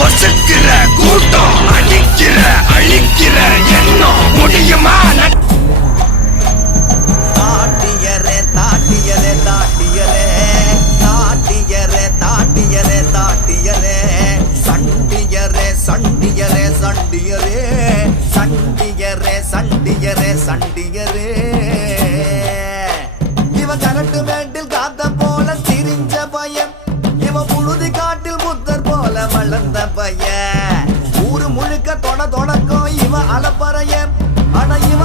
பொசுக்கிற கூட்டம் அடிக்கிற அழிக்கிற எண்ணம் முடியுமா? தாட்டியரே தாட்டியரே தாட்டியரே தாட்டியரே தாட்டியரே தாட்டியரே சண்டியரே சண்டியரே சண்டியரே சண்டியரே சண்டியரே சண்டியரே இவ கரட்டு மேட்டில் காத்த போல திரிஞ்ச பையன், இவ புழுதி காட்டில் புத்தர் போல வளர்ந்த பையன். ஊரு முழுக்க தொடக்கம் இவ அலப்பறையன். ஆனா இவ